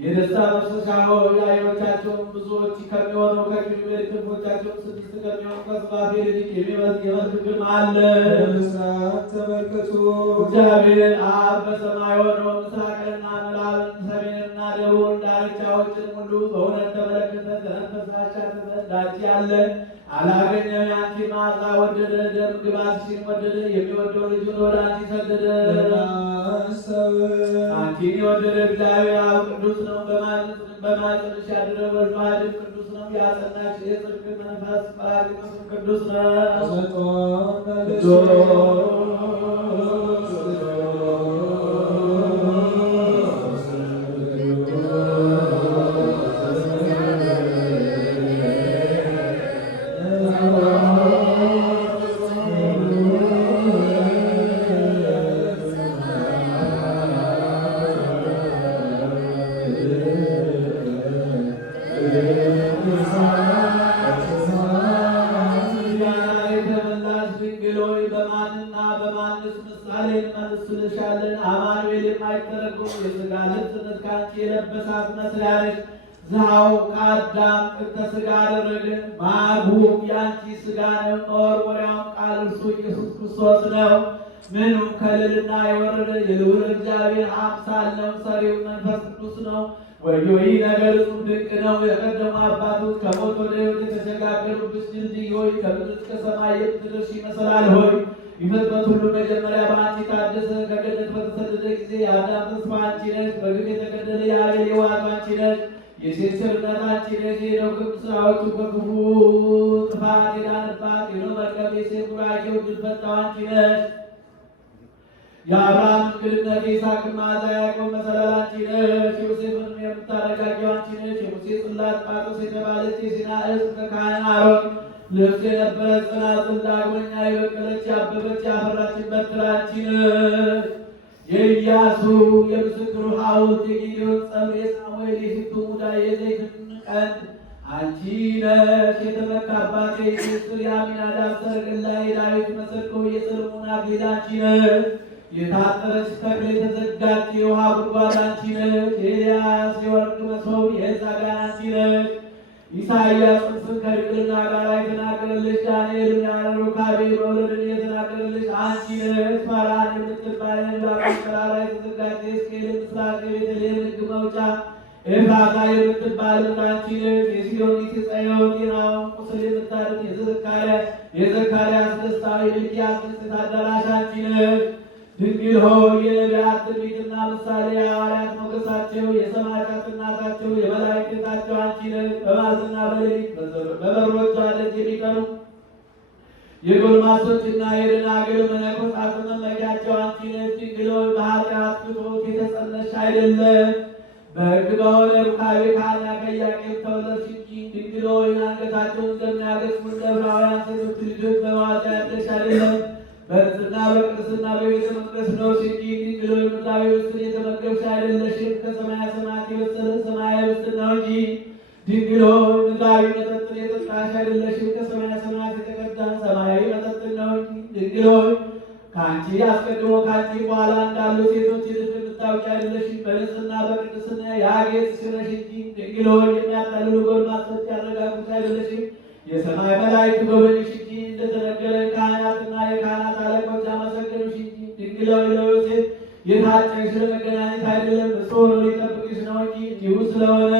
የደስታ መፍሰሻ ሆይ ዓይኖቻቸውን ብዙዎች ከሚሆነው ከኪሩቤል ክንፎቻቸውን 6 ከሚሆኑ ከሱራፌል ይልቅ የሚበልጥ የመልክ ግርማ አለ። በምሥራቅ ተመልከቱ። እግዚአብሔር አብ በሰማይ ሆኖ ምስራቅንና ምዕራብን ሰሜንንና ደቡብን ዳርቻዎችን ሁሉ በእውነት ተመለከተ። ከመንፈሳቻ ተዘዳች ያለ አላገኘም። የአንቺ መዓዛ ወደደ፣ ደም ግባትሽን ወደደ። የሚወደው ልጁን ወደ አንቺ ሰደደ። አንቺን የወደደ እግዚአብሔር አብ ቅዱስ ነው። በማኅፀንሽ ያደረ ወልድ ዋሕድም ቅዱስ ነው። ያጸናሽ የጽድቅ መንፈስ ጰራቅሊጦስ ቅዱስ እንመስልሻለን። አማኑኤል የማይተረጎም የሥጋ ልብስነት ከአንቺ የለበሳት መስላለች። ዝሃው ከአዳም ጥንተ ሥጋ አደረገ። ማጉም የአንቺ ሥጋ ነው። መወርወሪያውም ቃል እርሱ ኢየሱስ ክርስቶስ ነው። ምኑም ከልዕልና የወረደ የልዑል እግዚአብሔር አምሳል ነው። ሰሪው መንፈስ ቅዱስ ነው። ወዮ ይህ ነገር እጹብ ድንቅ ነው። የቀደሙ አባቶች ከሞት ወደ ሕይወት የተሸጋገሩብሽ ድልድይ ሆይ፣ ከምድር እስከ ሰማይ የምትደርሺ መሰላል ሆይ፣ የፍጥረት ሁሉ መጀመሪያ በአንቺ ታደሰ። ከገነት በተሰደደ ጊዜ የአዳም ተስፋ አንቺ ነሽ። በግፍ የተገደለ የአቤል የዋህ አንቺ ነሽ። የሴት ቸርነት አንቺ ነሽ። የሄደው ክፉ ሥራዎቹ በክፉ ጥፋት የዳነባት የኖህ መርከብ የሴት ቡራኬው ድል ፈታው አንቺ ነሽ። የአብርሃም እንግድነት የይስሐቅ መዓዛ ያዕቆብ መሰላል አንቺ ነሽ። ዮሴፍንም የምታረጋጊው አንቺ ነሽ። የሙሴ ጽላት ጳጦስ የተባለች የሲና ዕፅ ከካህን አሮን ልብስ የነበረች ጽናጽል ዳግመኛ የበቀለች ያበበች ያፈራችን በትር አንቺ ነሽ። የኢያሱ የምስክሩ ሐውልት የጌዴዎን ጸብር የሳሙኤል የፊቱ ሙዳይ የዘይትን ቀንድ አንቺ ነሽ። የተመካባት የኢየሱስ የአሚናዳብ ሰረገላ የዳዊት መሰንቆ የሰሎሞን አክሊል አንቺ ነሽ። የታጠረች ተክል የተዘጋች የውሃ ጉድጓድ አንቺ ነሽ። የኤልያስ የወርቅ መሶብ የሕፃን አንቺ ነሽ። ኢሳይያስ ጽንስን ከድንግልና ጋር የተናገረልሽ፣ ዳንኤልም ያለ ሩካቤ መውለድን የተናገረልሽ አንቺ ነሽ። ፋራን የምትባል ባቆስ ተራራ የተዘጋች የሕዝቅኤል ምስራቅ የቤተልሔም ሕግ መውጫ ኤፍራታ የምትባል አንቺ ነሽ። የሲዶኒት የጽዮን ጤናውን ቁስል የምታድን የዘካርያስ ደስታ የሚልኪያስ ንጽሕት አዳራሽ አንቺ ነሽ። ድንግል ሆይ የነቢያት ትንቢትና ምሳሌ የሐዋርያት ሞገሳቸው የሰማዕታት እናታቸው የመላእክት ቤታቸው አንቺ ነሽ። በመዓልትና በሌሊት በበሮቿ ደጅ የሚቀኑ የጎልማሶችና የደናግል መነኮሳት መመኪያቸው አንቺ ነሽ። ድንግል ሆይ በኃጢአት ፍትወት የተጸነስሽ አይደለም በሕግ በሆነ ሩካቤ ከሐና ከኢያቄም ተወለድሽ እንጂ። ድንግል ሆይ አንገታቸውን እንደሚያገጥሙ እንደ ዕብራውያን ሴቶች ልጆች በመዓዛ ያደግሽ አይደለም በንጽሕና በቅድስና በቤተ መቅደስ ኖርሽ እንጂ። ድንግል ሆይ ምድራዊ ርስትን የተመገብሽ አይደለሽም ከሰማየ ሰማያት የበሰለ ሰማያዊ ርስትን ነው እንጂ። ድንግል ሆይ ምድራዊ መጠጥን የጠጣሽ አይደለሽም ከሰማየ ሰማያት የተቀዳ ሰማያዊ መጠጥን ነው እንጂ። ድንግል ሆይ ከአንቺ አስቀድሞ ከአንቺ በኋላ እንዳሉ ሴቶች ይልቅ የምታውቂ አይደለሽም በንጽሕና በቅድስና ያጌጥሽ ነሽ እንጂ። ድንግል ሆይ የሚያታልሉ ጎልማሶች ያረጋጉሽ አይደለሽም የሰማይ መላእክት ጎበኙሽ እንጂ። እንደተነገረ ካህናትና የካህናት አለቆች አመሰገኑሽ እንጂ። ድንግል ሆይ ለዮሴፍ የታጨሽ ለመገናኘት አይደለም እሱ ሆኖ ሊጠብቅሽ ነው እንጂ። እንዲሁ ስለሆነ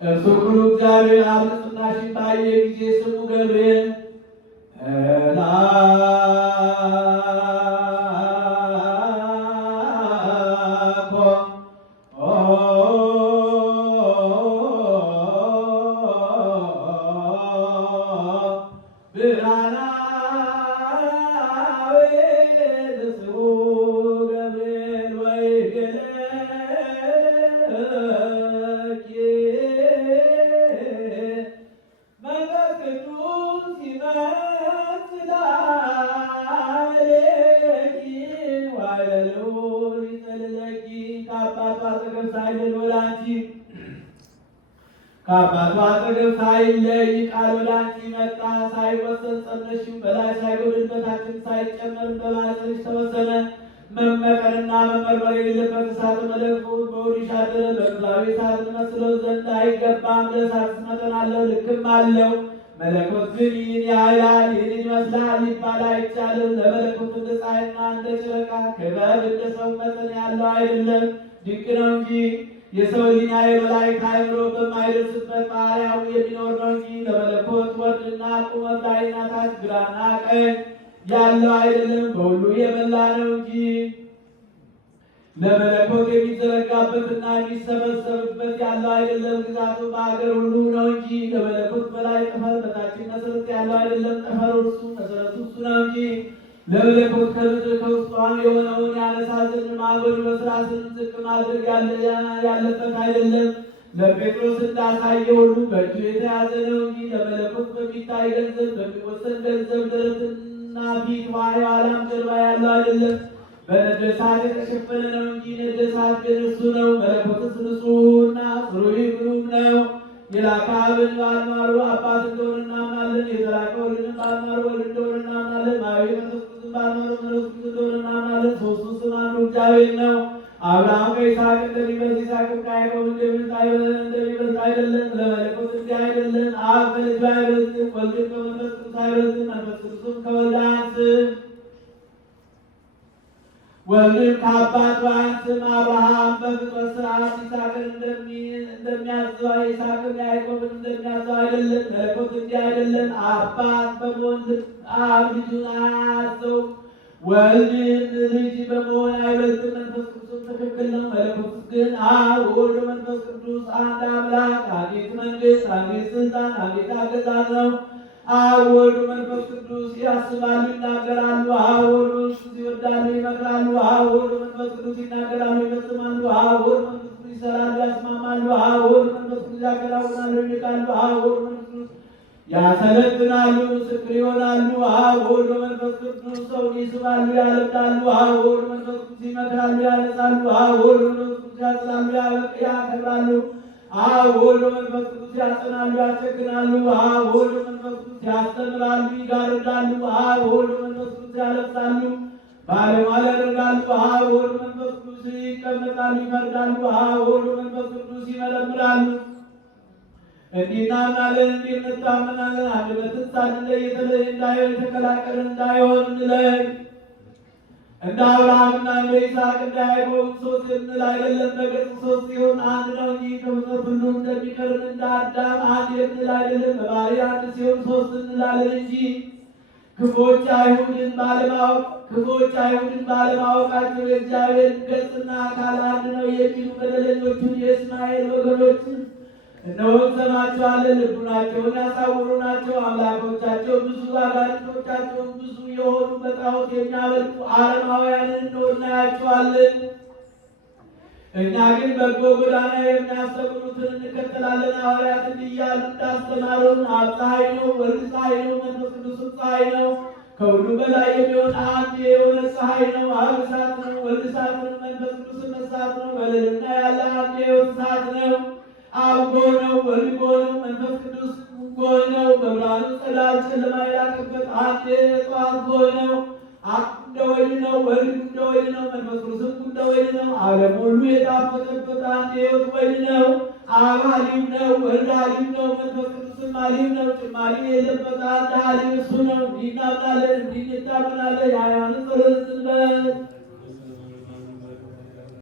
እርሱ ሁሉ እግዚአብሔር አብ ንጽሕናሽን ባየ ጊዜ ስሙ ገብርኤል ከአባቱ አጠገብ ሳይለይ ቃል ወደ አንቺ መጣ። ሳይወሰን ጸነስሽው፣ በላይ ሳይጎድል በታችም ሳይጨመር በማኅፀንሽ ተወሰነ። መመጠንና መመርመር የሌለበት እሳተ መለኮት በውዲሽ አደረ። በምድራዊ እሳት እንመስለው ዘንድ አይገባም። ለእሳትስ መጠን አለው፣ ልክም አለው። መለኮት ግን ይህን ያህላል፣ ይህን ይመስላል ሊባል አይቻልም። ለመለኮት እንደ ፀሐይና እንደ ጨረቃ ክበብ እንደ ሰው መጠን ያለው አይደለም፣ ድንቅ ነው እንጂ። የሰው ሕሊና የመላእክት አእምሮ በማይደርስበት ባህርያው የሚኖር ነው እንጂ። ለመለኮት ወርድና ቁመት ላይና ታች ግራና ቀኝ ያለው አይደለም፣ በሁሉ የመላ ነው እንጂ። ለመለኮት የሚዘረጋበትና የሚሰበሰብበት ያለው አይደለም፣ ግዛቱ በአገር ሁሉ ነው እንጂ። ለመለኮት በላይ ጠፈር በታችን መሰረት ያለው አይደለም፣ ጠፈሩ እርሱ መሰረቱ እሱ ነው እንጂ። ለመለኮት ከምድር ከውስጧም የሆነውን ያነሳ ዘንድ ማዕበሉ በሥራስን ዝቅ ማድረግ ያለበት አይደለም። ለጴጥሮስ እንዳሳየ ሁሉ በእጁ የተያዘ ነው እንጂ። ለመለኮት በሚታይ ገንዘብ በሚወሰን ገንዘብ ደረትና ፊት ኋላም ጀርባ ያለው አይደለም፣ በነደ እሳት የተሸፈነ ነው እንጂ። ነደ እሳት ግን እርሱ ነው። መለኮትስ ንጹሕና ጽሩይ ግሩም ነው። የላከ አብን በአልማሩ አባት እንደሆነ እናምናለን። የተላከ ወልድን በአልማሩ ወልድ እንደሆነ እናምናለን። ማዊ መንፈስ ቅዱስን በአልማሩ መንፈስ ቅዱስ እንደሆነ እናምናለን። ሦስቱ ስም አንዱ እግዚአብሔር ነው። አብርሃም ከይስሐቅ እንደሚበልጥ ይስሐቅም ከያዕቆብ እንደሚበልጥ አይደለም። ለመለኮት እንዲህ አይደለም። አብ ከልጁ አይበልጥም፣ ወልድም ከመንፈስ ቅዱስ አይበልጥም፣ መንፈስ ቅዱስም ከወልድ አያንስም፣ ወልድም ከአባቱ አያንስም። አብርሃም በፍጥረት ሥርዓት ይስሐቅን እንደሚያዘው ይስሐቅም ያዕቆብን እንደሚያዘው አይደለም። መለኮት እንዲህ አይደለም። አባት በመሆን አብ ልጁን አያዘው፣ ወልድም ልጅ በመሆን አይበልጥም። መንፈስ ቅዱስም ትክክል ነው። መለኮት ግን አብ ወልድ መንፈስ ቅዱስ አንድ አምላክ፣ አንዲት መንግሥት፣ አንዲት ስልጣን፣ አንዲት አገዛዝ ነው። አብ ወልድ መንፈስ ቅዱስ ያስባሉ፣ ይናገራሉ። አብ ወልድ ይወዳሉ፣ ይመክራሉ። አብ ወልድ መንፈስ ቅዱስ ይናገራሉ፣ ይፈጽማሉ። አብ ወልድ መንፈስ ቅዱስ ይሰራሉ፣ ያስማማሉ። አብ ወልድ መንፈስ ቅዱስ ያከናውናሉ፣ ይልካሉ። አብ ወልድ መንፈስ ቅዱስ ያሰለጥናሉ፣ ምስክር ይሆናሉ። አብ ወልድ መንፈስ ቅዱስ ሰውን ይስባሉ፣ ያለምዳሉ። አብ ወልድ መንፈስ ቅዱስ ይመክራሉ፣ ያነጻሉ። አብ ወልድ መንፈስ ቅዱስ ያጽናሉ፣ ያከብራሉ። አብ ወልድ መንፈስ ቅዱስ ያጸናሉ፣ ያስቸግናሉ። አብ ወልድ መንፈስ ቅዱስ ያስተምራሉ፣ ይጋርዳሉ። አብ ወልድ መንፈስ ቅዱስ ያለብሳሉ፣ ባለሟል ያደርጋሉ። አብ ወልድ መንፈስ ቅዱስ ይቀመጣሉ፣ ይፈርዳሉ። አብ ወልድ መንፈስ ቅዱስ ይመረምራሉ። እንዲህ እናምናለን፣ እንዲህ እንታመናለን። አንድነትን ሳንለይ የተለየ እንዳይሆን የተቀላቀለ እንዳይሆን እንለይ። እንደ አብርሃምና እንደ ይስሐቅ እንደ ያዕቆብ ሦስት እንል አይደለም። በገጽ ሦስት ሲሆን አንድ ነው እንጂ ከፍጥረት ሁሉ እንደሚቀርብ እንደ አዳም አንድ እንል አይደለም። በባሕርይ አንድ ሲሆን ሦስት እንላለን እንጂ ክፉዎች አይሁድን ባለማወቃቸው የእግዚአብሔር ገጽና አካል አንድ ነው የሚሉ በደለኞቹን የእስማኤል ወገኖች እነሆ እንሰማቸዋለን። ልቡናቸውን ያሳውሩ ናቸው። አምላኮቻቸው ብዙ፣ አጋንንቶቻቸውን ብዙ የሆኑ በጣዖት የሚያመልኩ አረማውያንን እንደሆነ እናያቸዋለን። እኛ ግን በጎ ጎዳና የሚያስተምሩትን እንከተላለን። ሐዋርያት እንዲህ እያሉ እንዳስተማሩን አብ ፀሐይ ነው፣ ወልድ ፀሐይ ነው፣ መንፈስ ቅዱስም ፀሐይ ነው። ከሁሉ በላይ የሚሆን አንድ የሆነ ፀሐይ ነው። አብ እሳት ነው፣ ወልድ እሳት ነው፣ መንፈስ ቅዱስም እሳት ነው። በልዕልና ያለ አንድ የሆነ እሳት ነው። አብ ጎህ ነው፣ ወልድ ጎህ ነው፣ መንፈስ ቅዱስ ጎህ ነው። በብርሃኑ ጸዳል ጨለማ የላከበት አንድ የጠዋት ጎህ ነው። አብ እንደ ወይን ነው፣ ወልድ እንደ ወይን ነው፣ መንፈስ ቅዱስም እንደ ወይን ነው። ዓለም ሁሉ የጣፈጠበት አንድ የሕይወት ወይን ነው። አብ ሐሊም ነው፣ ወልድ ሐሊም ነው፣ መንፈስ ቅዱስም ሐሊም ነው። ጭማሪ የሌለበት አንድ ሐሊም እሱ ነው። እንዲህ እናምናለን፣ እንዲህ እንታመናለን። የሃይማኖት ጸሎት እንበል።